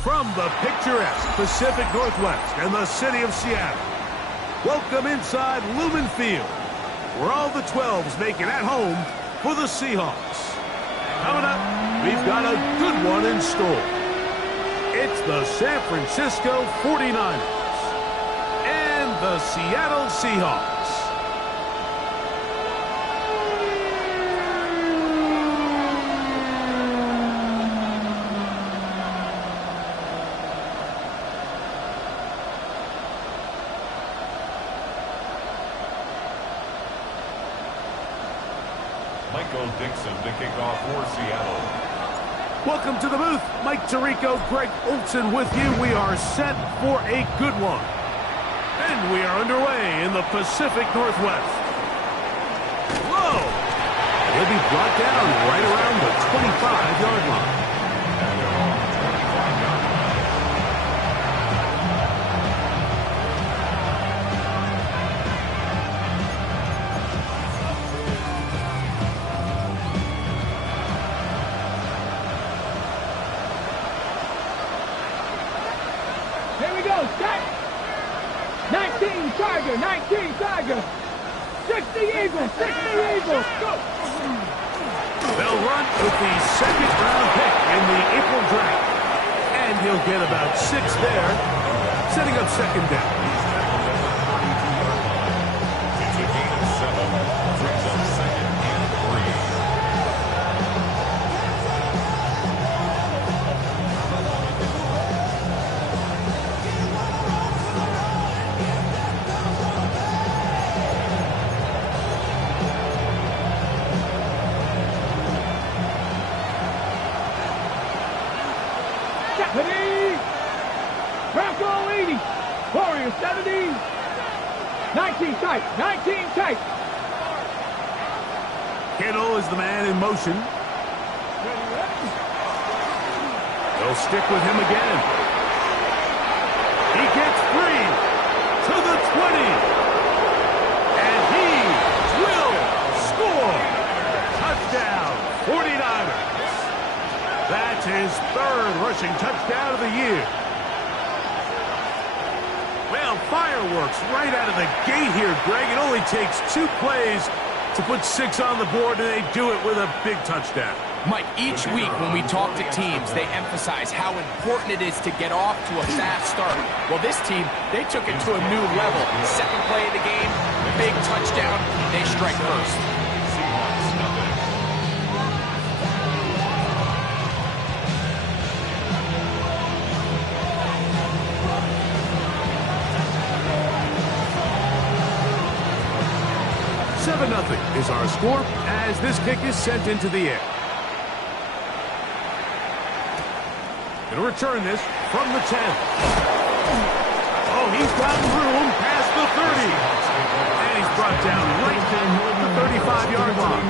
From the picturesque Pacific Northwest and the city of Seattle, welcome inside Lumen Field, where all the 12s make it at home for the Seahawks. Coming up, we've got a good one in store. It's the San Francisco 49ers and the Seattle Seahawks. To kick off for Seattle. Welcome to the booth. Mike Tirico, Greg Olson with you. We are set for a good one. And we are underway in the Pacific Northwest. Whoa! He'll be brought down right around the 25-yard line. Here we go, set! 19 Tiger, 19 Tiger! 60 Eagles, 60 Eagles, go! They'll run with the second-round pick in the April draft. And he'll get about 6 there, setting up second down. It's a gain of 7, brings up second and 3. Bronco 80, Warrior 70, 19 tight, 19 tight. Kittle is the man in motion. They'll stick with him again. He gets free to the 20. And he will score. Touchdown, 49ers. That's his 3rd rushing touchdown of the year. Well, fireworks right out of the gate here, Greg. It only takes 2 plays to put 6 on the board, and they do it with a big touchdown. Mike, each week when we talk to teams, they emphasize how important it is to get off to a fast start. Well, this team, they took it to a new level. Second play of the game, big touchdown, they strike first. Nothing is our score as this kick is sent into the air. Going to return this from the 10. Oh, he's got room past the 30. And he's brought down right to the 35-yard line.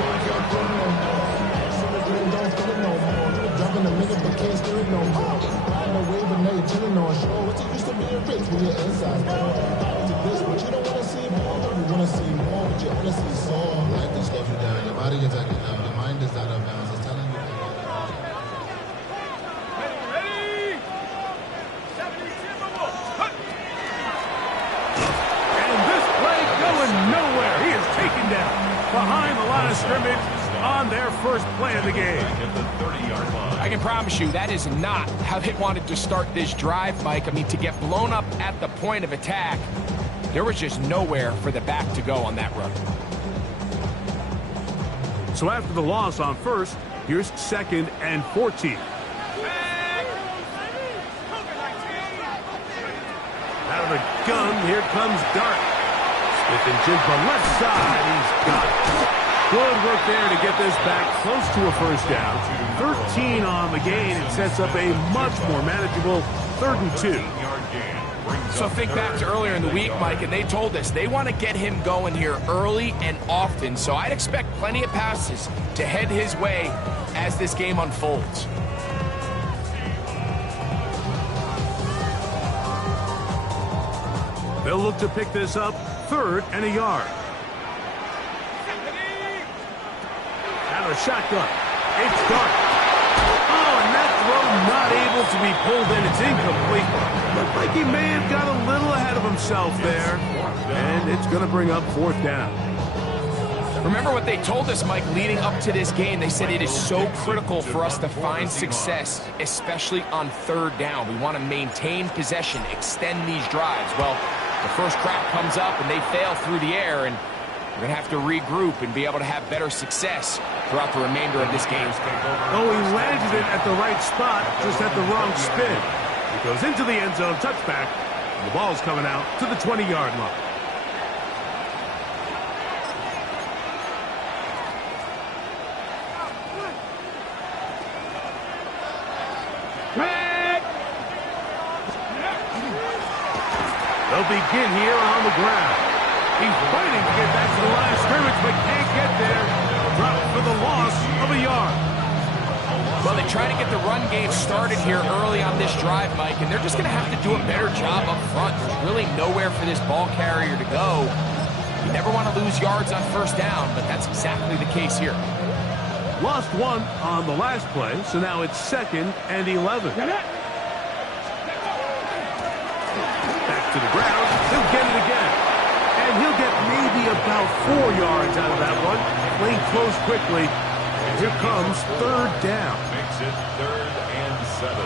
Your body is acting up. Your mind is out of bounds. It's telling you. Ready? 70 And this play going nowhere. He is taken down behind the line of scrimmage on their first play of the game. I can promise you that is not how they wanted to start this drive, Mike. I mean, to get blown up at the point of attack, there was just nowhere for the back to go on that run. So after the loss on first, here's 2nd and 14. Out of the gun, here comes Dart. Smith and Jigba left side. He's got it. Good work there to get this back close to a first down. 13 on the gain. It sets up a much more manageable 3rd and 2. So think back to earlier in the week, Mike, and they told us they want to get him going here early and often. So I'd expect plenty of passes to head his way as this game unfolds. They'll look to pick this up 3rd and a yard. Out of shotgun. It's dark. Oh, and that throw not able to be pulled in. It's incomplete. Looked like he may have got a little ahead of himself there. And it's going to bring up 4th down. Remember what they told us, Mike, leading up to this game. They said it is so critical for us to find success, especially on 3rd down. We want to maintain possession, extend these drives. Well, the first crack comes up and they fail through the air, and we're going to have to regroup and be able to have better success throughout the remainder of this game. Oh, he landed it at the right spot, just had the wrong spin. He goes into the end zone, touchback, and the ball's coming out to the 20-yard line. They'll begin here on the ground. He's fighting to get back to the line of scrimmage, but can't get there. Dropped for the loss of a yard. Well, they try to get the run game started here early on this drive, Mike, and they're just going to have to do a better job up front. There's really nowhere for this ball carrier to go. You never want to lose yards on 1st down, but that's exactly the case here. Lost 1 on the last play, so now it's 2nd and 11. Back to the ground. He'll get it again. And he'll get maybe about 4 yards out of that one. Playing close quickly. And here comes 3rd down. Makes it 3rd and 7.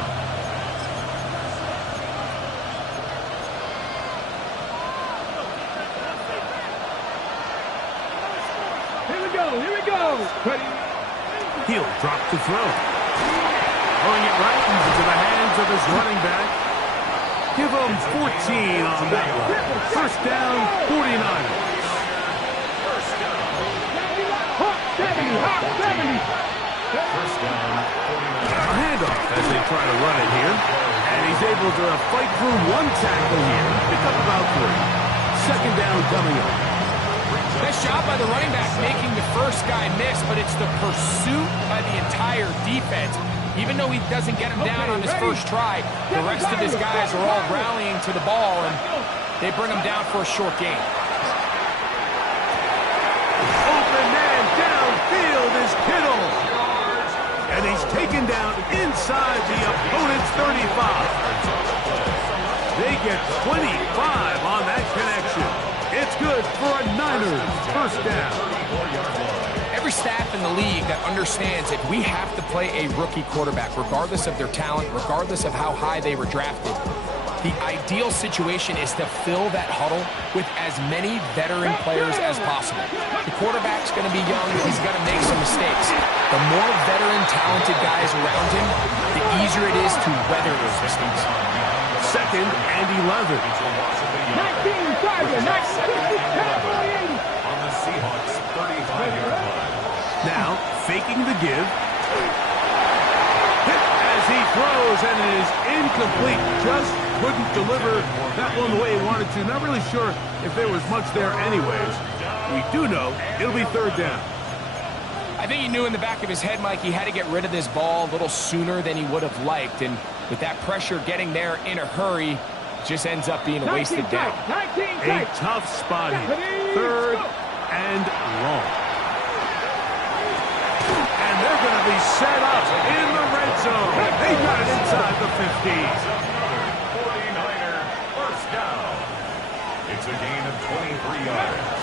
Here we go, here we go. Ready. He'll drop to throw. Throwing it right into the hands of his running back. Give him 14 on that one. 1st down, 49ers. First down. 70. First down, 49. A handoff as they try to run it here. And he's able to fight through 1 tackle here. Pick up about 3. 2nd down coming up. Nice job by the running back making the first guy miss, but it's the pursuit by the entire defense. Even though he doesn't get him down on his first try, the rest of his guys are all rallying to the ball, and they bring him down for a short gain. Open man downfield is Kittle. And he's taken down inside the opponent's 35. They get 25 on that connection. It's good for a Niners 1st down. Every staff in the league that understands that we have to play a rookie quarterback, regardless of their talent, regardless of how high they were drafted. The ideal situation is to fill that huddle with as many veteran players as possible. The quarterback's going to be young. He's going to make some mistakes. The more veteran, talented guys around him, the easier it is to weather those mistakes. 2nd and 11. 19, Tiger, 19, On the Seahawks 35-yard line. Now, faking the give. Hit as he throws, and it is incomplete. Just couldn't deliver that one the way he wanted to. Not really sure if there was much there anyways. We do know it'll be 3rd down. I think he knew in the back of his head, Mike, he had to get rid of this ball a little sooner than he would have liked. And with that pressure getting there in a hurry, just ends up being a wasted down. A tough spot here. 3rd and long. And they're going to be set up in the red zone. They got it inside the 15. 49er first down. It's a gain of 23 yards.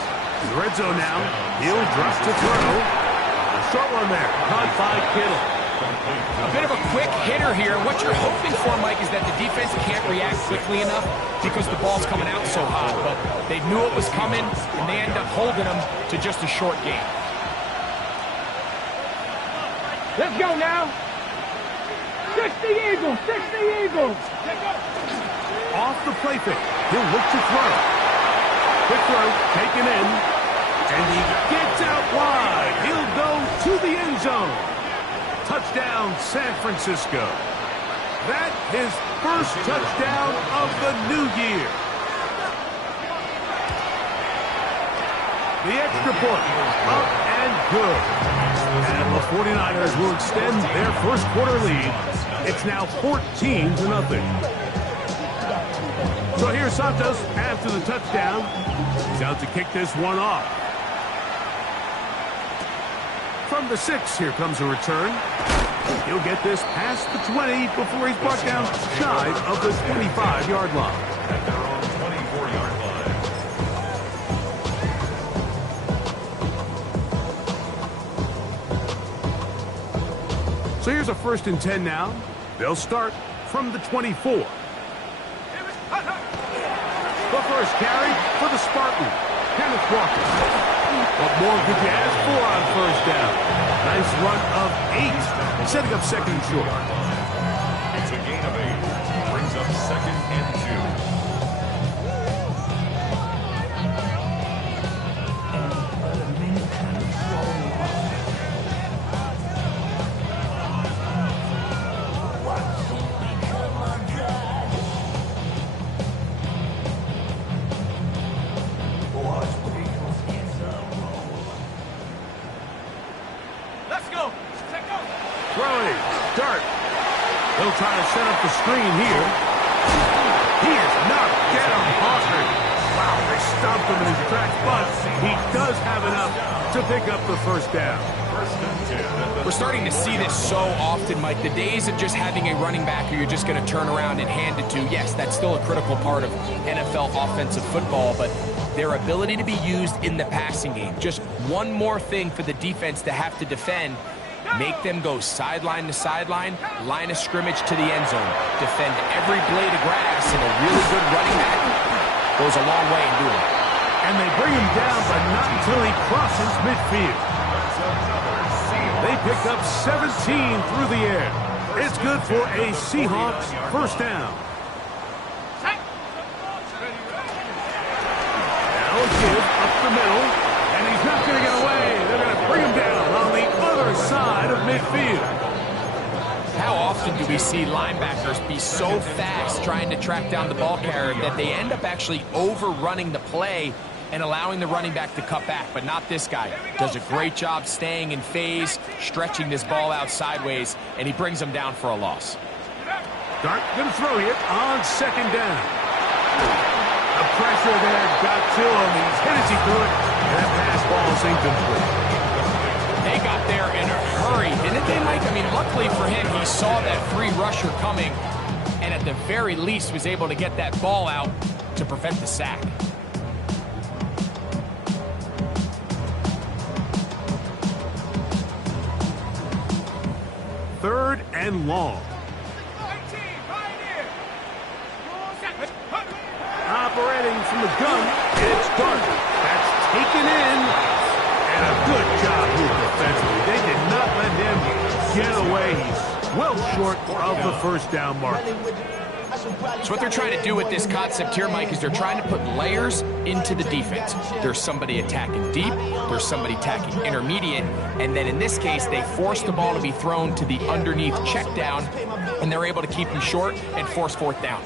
The red zone now. He'll drop to throw. A short one there. Caught by Kittle. A bit of a quick hitter here. What you're hoping for, Mike, is that the defense can't react quickly enough because the ball's coming out so hot. But they knew it was coming, and they end up holding them to just a short gain. Let's go now. 60 Eagles, 60 Eagles. Off the play fake. He'll look to throw. Quick throw, taken in. And he gets out wide. He'll go to the end zone. Touchdown, San Francisco. that his first touchdown of the new year. The extra point, up and good. And the 49ers will extend their first quarter lead. It's now 14-0. So here's Santos after the touchdown. He's out to kick this one off. From the 6, here comes a return. He'll get this past the 20 before he's brought down shy of the 25-yard line. At their own 24-yard line. So here's a 1st and 10 now. They'll start from the 24. The first carry for the Spartan, Kenneth Walker. What more could you ask for on 1st down? Nice run of 8, setting up 2nd and short. It's a gain of 8. Brings up 2nd and go. Throwing, start. They'll try to set up the screen here. He is not getting Hawker. Wow, they stopped him in his tracks, but he does have enough to pick up the 1st down. We're starting to see this so often, Mike. The days of just having a running back who you're just going to turn around and hand it to, yes, that's still a critical part of NFL offensive football, but their ability to be used in the passing game, just one more thing for the defense to have to defend, make them go sideline to sideline, line of scrimmage to the end zone, defend every blade of grass, and a really good running back goes a long way in doing it. And they bring him down, but not until he crosses midfield. They pick up 17 through the air. It's good for a Seahawks 1st down. Now a give up the middle, and he's not going to get away. They're going to bring him down on the other side of midfield. How often do we see linebackers be so fast trying to track down the ball carrier that they end up actually overrunning the play and allowing the running back to cut back, but not this guy. Does a great job staying in phase, stretching this ball out sideways, and he brings him down for a loss. Dart going to throw it on 2nd down. The pressure there got to him. He's hit as he threw it, and that pass ball is incomplete. They got there in a hurry, didn't they, Mike? I mean, luckily for him, he saw that free rusher coming, and at the very least was able to get that ball out to prevent the sack. 3rd and long. Operating from the gun, it's Dart. That's taken in. And a good job here defensively. They did not let him get away. He's well short of the 1st down mark. So what they're trying to do with this concept here, Mike, is they're trying to put layers into the defense. There's somebody attacking deep, there's somebody attacking intermediate, and then in this case, they force the ball to be thrown to the underneath check down, and they're able to keep him short and force 4th down.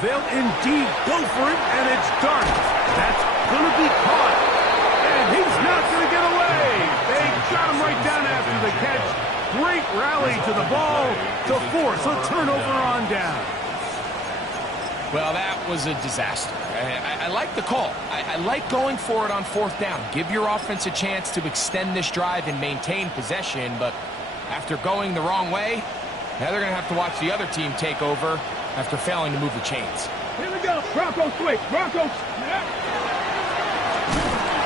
They'll indeed go for it, and it's Dart. That's going to be caught, and he's not going to get away. They got him right down after the catch. Great rally to the ball to force a turnover on down. Well, that was a disaster. I like the call. I like going for it on 4th down. Give your offense a chance to extend this drive and maintain possession, but after going the wrong way, now they're going to have to watch the other team take over after failing to move the chains. Here we go. Bronco switch. Bronco.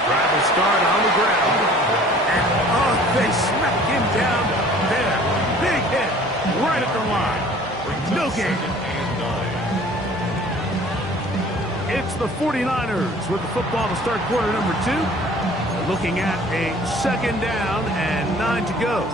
Drive will start on the ground. And, they smack him down there. Big hit right at the line. No gain. It's the 49ers with the football to start quarter number 2. They're looking at a 2nd down and 9 to go.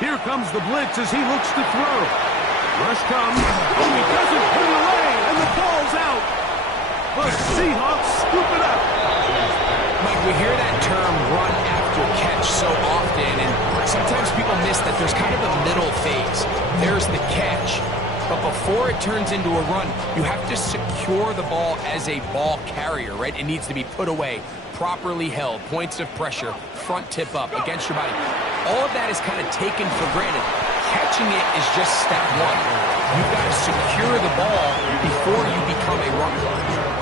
Here comes the blitz as he looks to throw. Rush comes. He doesn't put it away, and the ball's out. The Seahawks scoop it up. Mike, we hear that term run after catch so often, and sometimes people miss that there's kind of a middle phase. There's the catch, but before it turns into a run, you have to secure the ball as a ball carrier, right? It needs to be put away, properly held, points of pressure, front tip up against your body. All of that is kind of taken for granted. Catching it is just step one. You've got to secure the ball before you become a runner.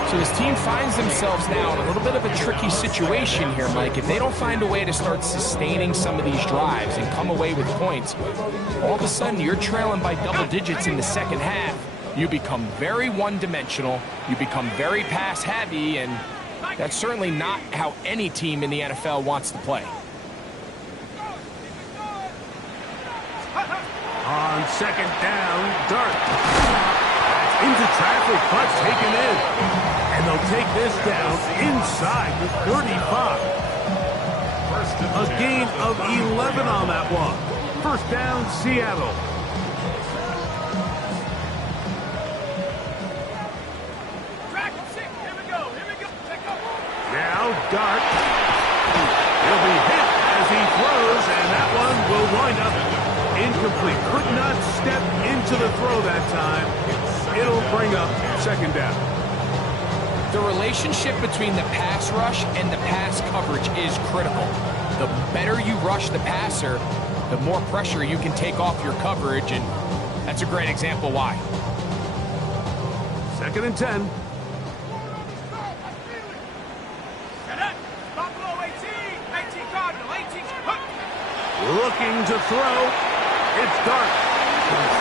So this team finds themselves now in a little bit of a tricky situation here, Mike. If they don't find a way to start sustaining some of these drives and come away with points, all of a sudden you're trailing by double digits in the second half. You become very one-dimensional, you become very pass-heavy, and that's certainly not how any team in the NFL wants to play. On second down, Dart. Into traffic, but taken in. And they'll take this down inside the 35. A gain of 11 on that one. First down, Seattle. Now Dart. He'll be hit as he throws, and that one will wind up incomplete. Could not step into the throw that time. It'll bring up second down. The relationship between the pass rush and the pass coverage is critical. The better you rush the passer, the more pressure you can take off your coverage, and that's a great example why. Second and 10. Looking to throw. It's Dart.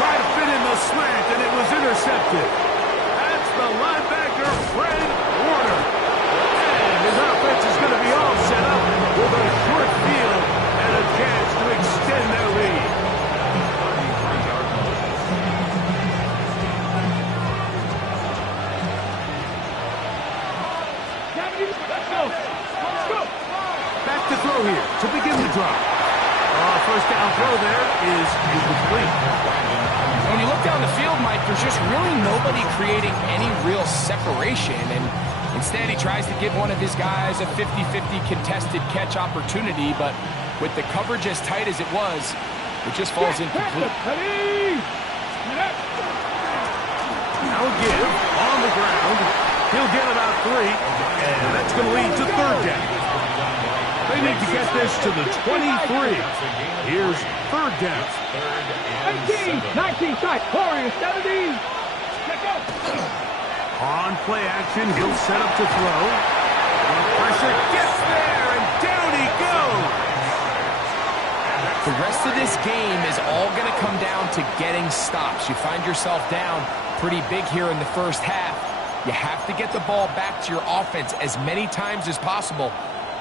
Try to fit in the slant, and it was intercepted. That's the linebacker, Fred Warner. And his offense is going to be all set up with a short field and a chance to extend their lead. Back to throw here to begin the drive. First down throw there is incomplete. When you look down the field, Mike, there's just really nobody creating any real separation, and instead he tries to give one of his guys a 50-50 contested catch opportunity, but with the coverage as tight as it was, it just falls incomplete. Now a give on the ground. He'll get about 3, and that's going to lead to third down. They need to get this to the 23. Here's third down. 18, 19, side, 70. On play action, he'll set up to throw. Pressure gets there, and down he goes. The rest of this game is all going to come down to getting stops. You find yourself down pretty big here in the first half. You have to get the ball back to your offense as many times as possible.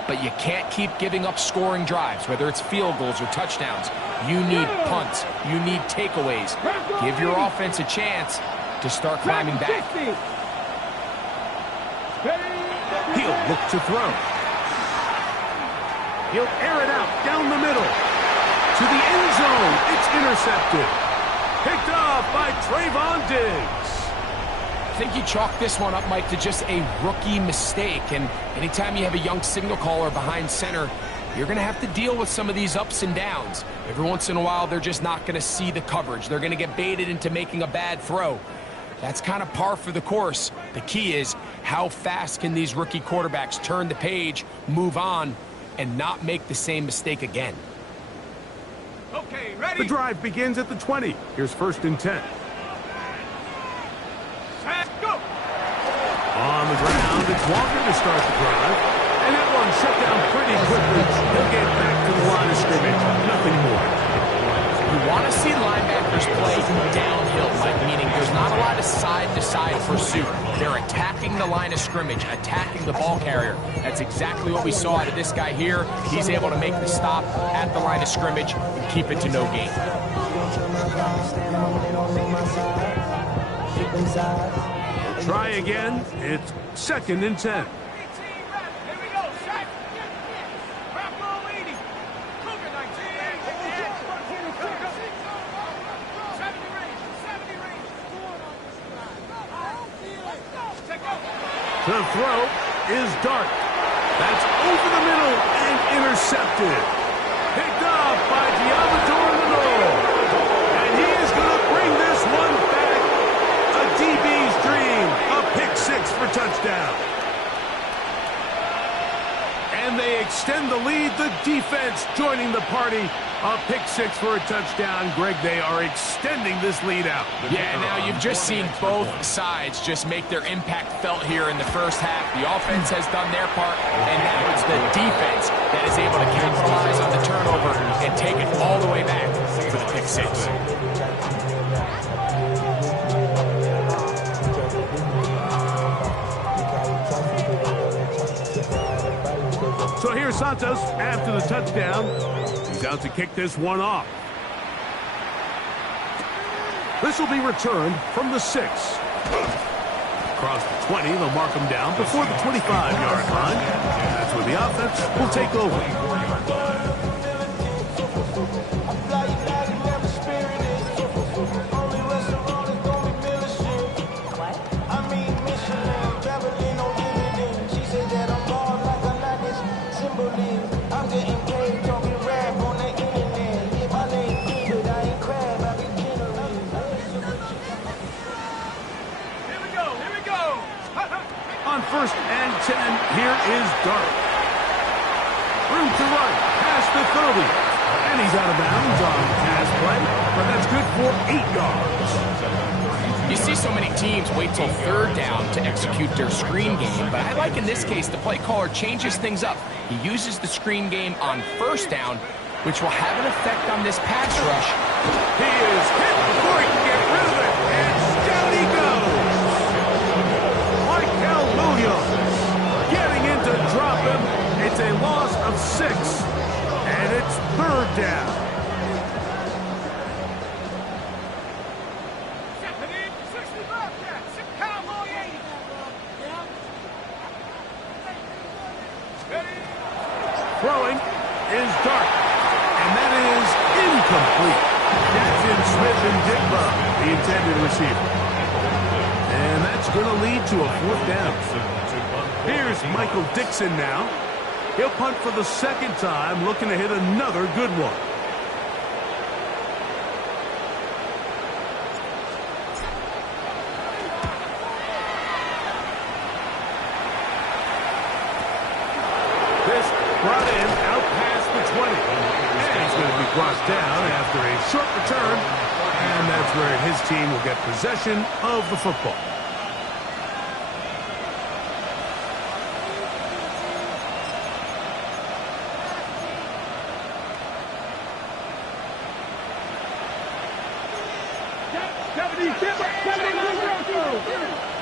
But you can't keep giving up scoring drives, whether it's field goals or touchdowns. You need punts. You need takeaways. Give your offense a chance to start climbing back. He'll look to throw. He'll air it out down the middle. To the end zone. It's intercepted. Picked off by Trayvon Diggs. I think you chalk this one up, Mike, to just a rookie mistake. And anytime you have a young signal caller behind center, you're going to have to deal with some of these ups and downs. Every once in a while, they're just not going to see the coverage. They're going to get baited into making a bad throw. That's kind of par for the course. The key is how fast can these rookie quarterbacks turn the page, move on, and not make the same mistake again. Okay, ready? The drive begins at the 20. Here's first and 10. Go! On the ground, it's Walker to start the drive. And that one shut down pretty quickly. He'll get back to the line of scrimmage. Nothing more. You want to see linebackers play downhill, Mike, meaning there's not a lot of side-to-side pursuit. They're attacking the line of scrimmage, attacking the ball carrier. That's exactly what we saw out of this guy here. He's able to make the stop at the line of scrimmage and keep it to no gain. Try again. It's second and 10. The throw is Dart. That's over the middle and intercepted. Picked off by Diabador Lenore. And he is going to bring this one back. A DB's dream. A pick six for touchdown. And they extend the lead. The defense joining the party. A pick six for a touchdown. Greg, they are extending this lead out. Yeah, now you've just seen both sides just make their impact felt here in the first half. The offense has done their part, and now it's the defense that is able to capitalize on the turnover and take it all the way back for the pick six. So here's Santos after the touchdown. He's out to kick this one off. This will be returned from the 6. Across the 20, they'll mark him down before the 25-yard line. That's where the offense will take over. On 1st and 10, here is Dart. Room to run, past the 30. And he's out of bounds on pass play, but that's good for 8 yards. You see so many teams wait till 3rd down to execute their screen game, but I like in this case the play caller changes things up. He uses the screen game on 1st down, which will have an effect on this pass rush. He is hit before he can get rid of it, and down he goes. Getting in to drop him. It's a loss of 6, and it's 3rd down. Throwing is Dart, and that is incomplete. Jackson Smith and Digba, the intended receiver. And that's going to lead to a 4th down. Here's Michael Dixon now. He'll punt for the 2nd time, looking to hit another good one. This brought in out past the 20. And he's going to be brought down after a short return. And that's where his team will get possession of the football.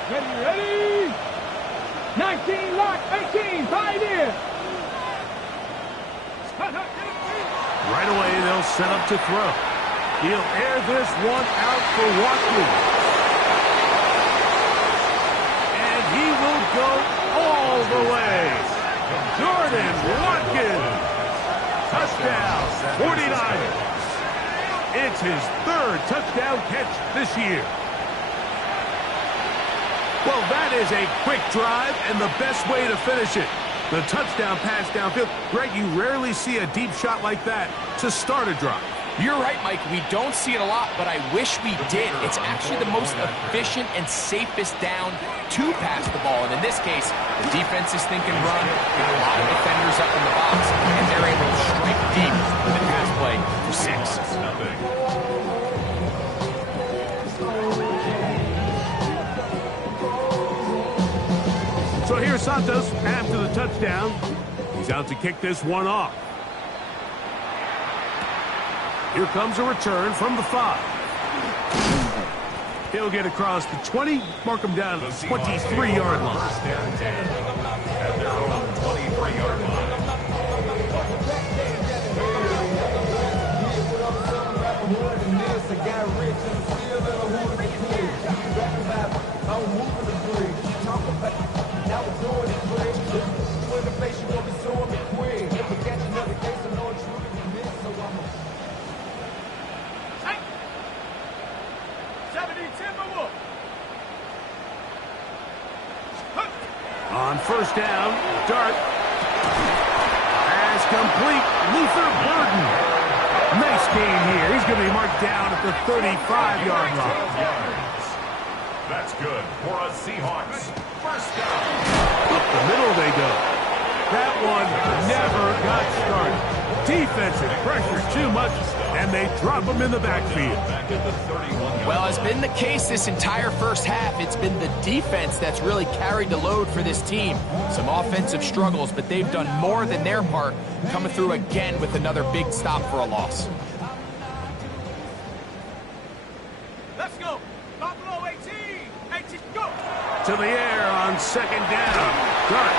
Ready? 19, lock, 18, Pioneer. Right away, they'll set up to throw. He'll air this one out for Watkins. And he will go all the way. Jordan Watkins. Touchdown, 49ers. It's his 3rd touchdown catch this year. Well, that is a quick drive and the best way to finish it. The touchdown pass downfield. Greg, you rarely see a deep shot like that to start a drive. You're right, Mike. We don't see it a lot, but I wish we did. It's actually the most efficient and safest down to pass the ball. And in this case, the defense is thinking run, got a lot of defenders up in the box, and they're able to strike deep with the pass play for 6. So here's Santos after the touchdown. He's out to kick this one off. Here comes a return from the 5. He'll get across the 20, mark him down to the 23-yard line. At their own 23-yard line. On first down, Dart. Pass complete. Luther Burden. Nice gain here. He's going to be marked down at the 35-yard line. That's good for a Seahawks first down. Up the middle they go. That one never got started. Defensive pressure too much, and they drop him in the backfield. Well, as been the case this entire first half, it's been the defense that's really carried the load for this team. Some offensive struggles, but they've done more than their part, coming through again with another big stop for a loss. Let's go. Buffalo 18. 18, go. To the air on second down. Dart.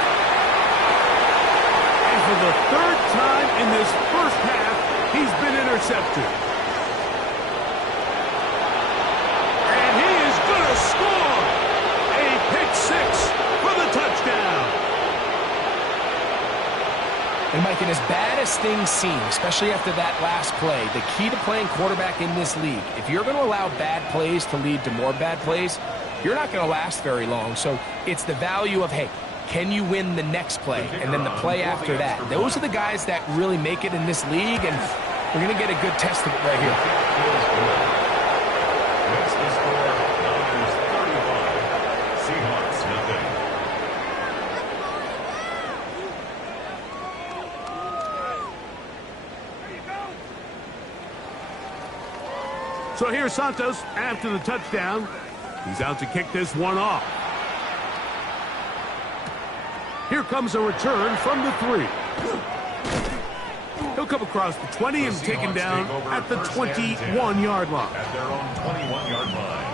And for the third time in this first half, he's been intercepted. And he is going to score. A pick six for the touchdown. And Mike, and as bad as things seem, especially after that last play, the key to playing quarterback in this league, if you're going to allow bad plays to lead to more bad plays, you're not going to last very long. So it's the value of, hey, can you win the next play and then the play after that? Those are the guys that really make it in this league, and we're going to get a good test of it right here. That's the score. Niners 35. Seahawks nothing. So here's Santos after the touchdown. He's out to kick this one off. Here comes a return from the 3. He'll come across the 20 and taken down at the 21-yard line. At their own 21-yard line.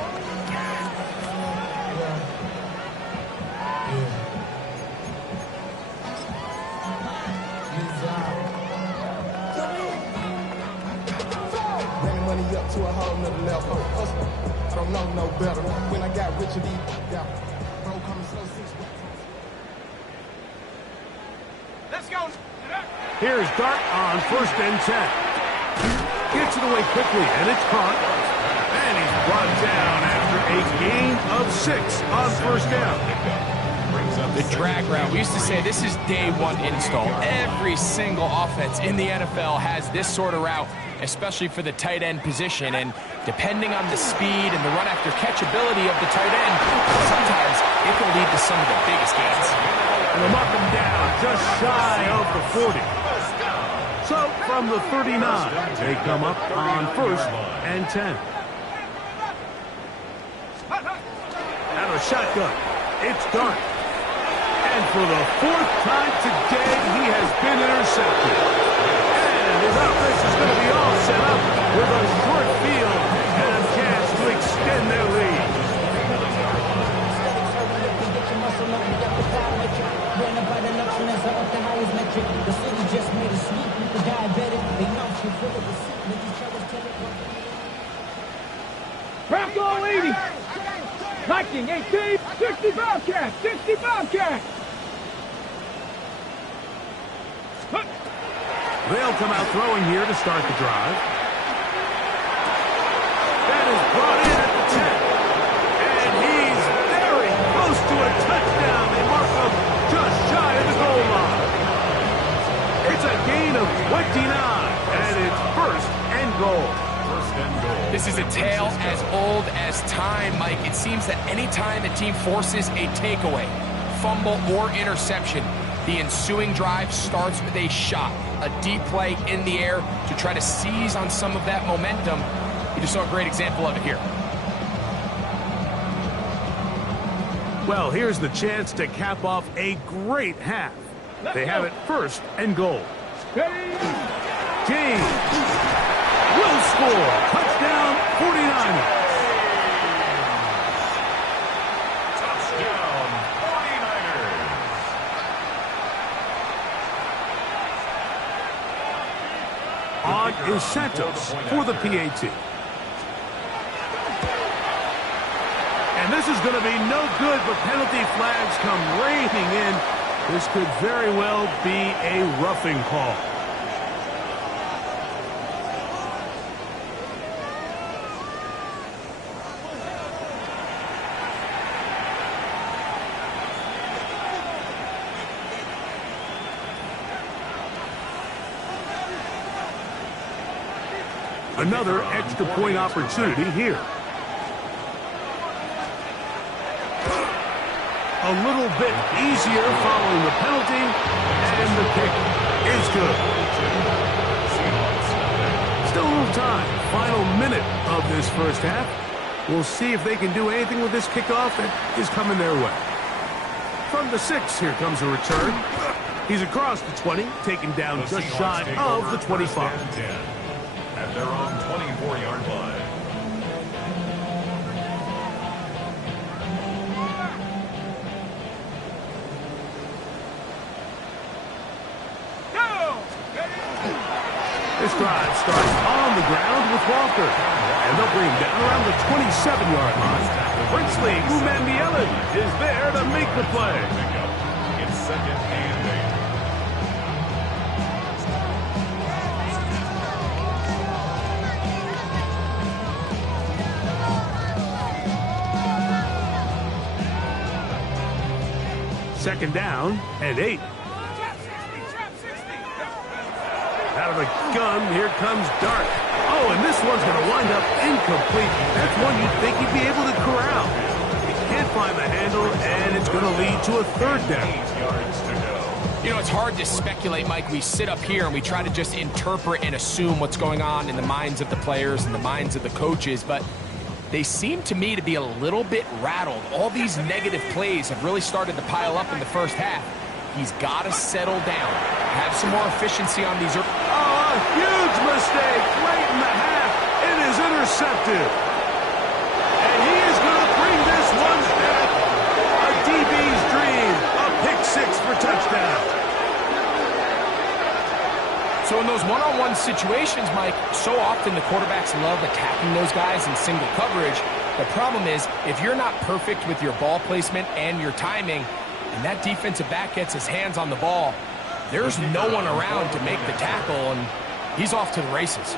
Ran money up to a whole nother level. I don't know no better. When I got rich and yeah. Bro, coming slow 6 weeks. Let's go. Here's Dart on first and 10. Gets it away quickly, and it's caught. And he's brought down after a gain of 6 on first down. The drag route, we used to say this is day one install. Every single offense in the NFL has this sort of route, especially for the tight end position. And depending on the speed and the run after catchability of the tight end, sometimes it can lead to some of the biggest gains. And they'll mark him down just shy of the 40. So from the 39, they come up on first and 10. Out of shotgun, it's Dart. And for the 4th time today, he has been intercepted. And his offense is going to be all set up with a short field and a chance to extend their lead. Bronco 80. Viking 18. 60 Bobcat. 60 Bobcat. They'll come out throwing here to start the drive. That is brought in at the 10. And he's very close to a touchdown. They mark him just shy of the goal line. It's a gain of 29, and it's first and goal. First and goal. This is a tale as old as time, Mike. It seems that any time a team forces a takeaway, fumble, or interception, the ensuing drive starts with a shot, a deep play in the air to try to seize on some of that momentum. You just saw a great example of it here. Well, here's the chance to cap off a great half. They have it first and goal. James will score. Touchdown, 49ers. Touchdown, 49ers. On is Santos for the PAT. And this is going to be no good, but penalty flags come raining in. This could very well be a roughing call. Another extra point opportunity here. A little bit easier following the penalty, and the kick is good. Still a little time. Final minute of this first half. We'll see if they can do anything with this kickoff that is coming their way. From the 6, here comes a return. He's across the 20, taken down just shy of the 25. At their own 24-yard line. This drive starts on the ground with Walker. And they'll bring him down around the 27-yard line. Princely Umandielen is there to make the play. It's second and 8. Second down and 8. Out of the gun, here comes Dart. Oh, and this one's going to wind up incomplete. That's one you'd think he'd be able to corral. He can't find the handle, and it's going to lead to a third down. 8 yards to go. You know, it's hard to speculate, Mike. We sit up here and we try to just interpret and assume what's going on in the minds of the players and the minds of the coaches, but they seem to me to be a little bit rattled. All these negative plays have really started to pile up in the first half. He's got to settle down, have some more efficiency on these. Oh, a huge mistake late in the half. It is intercepted. And he is going to bring this one back. A DB's dream. A pick 6 for touchdown. So in those one-on-one situations, Mike, so often the quarterbacks love attacking those guys in single coverage. The problem is, if you're not perfect with your ball placement and your timing, and that defensive back gets his hands on the ball, there's no one around to make the tackle, and he's off to the races.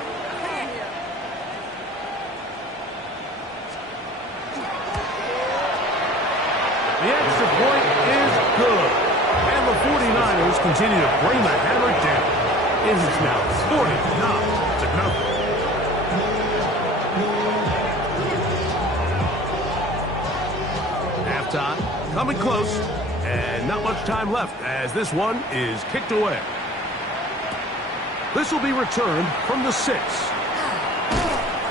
The extra point is good. And the 49ers continue to bring the hammer down. It is now 49 to 0. Halftime, coming close. And not much time left as this one is kicked away. This will be returned from the 6.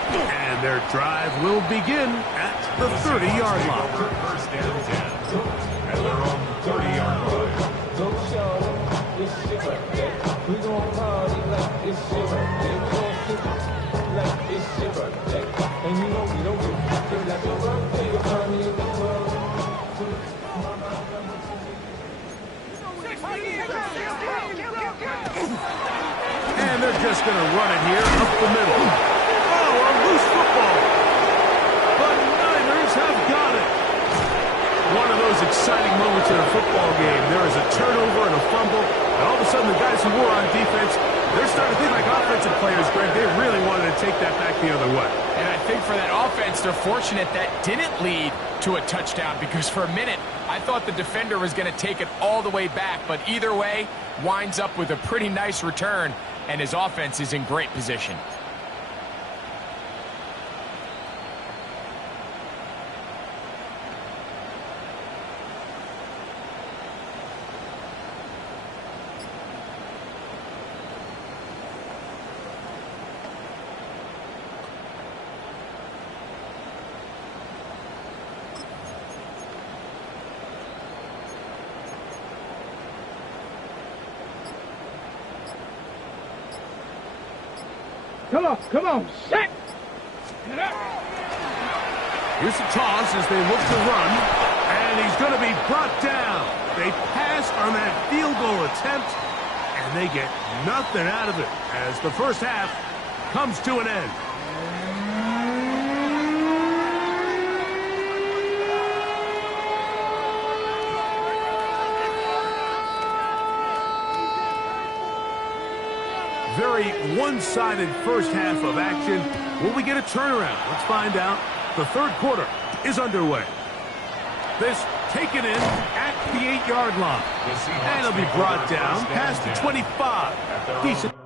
And their drive will begin at the 30-yard line. First down 10. At their own 30-yard line. We gon' party like it's your birthday. We gon' sip like it's your birthday. And you know we don't give a fuck like your birthday. You'll find me in the club. And they're just going to run it here up the middle. Oh, a loose football. But Niners have got it. One of those exciting moments in a football game. There is a turnover and a fumble, and all of a sudden the guys who were on defense, they're starting to think like offensive players, Greg. They really wanted to take that back the other way. And I think for that offense, they're fortunate that didn't lead to a touchdown, because for a minute, I thought the defender was going to take it all the way back. But either way, winds up with a pretty nice return, and his offense is in great position. Come on, set! Here's the toss as they look to run, and he's going to be brought down. They pass on that field goal attempt, and they get nothing out of it as the first half comes to an end. Very one-sided first half of action. Will we get a turnaround? Let's find out. The third quarter is underway. This taken in at the 8-yard line. And it'll be brought down past the 25. Decent.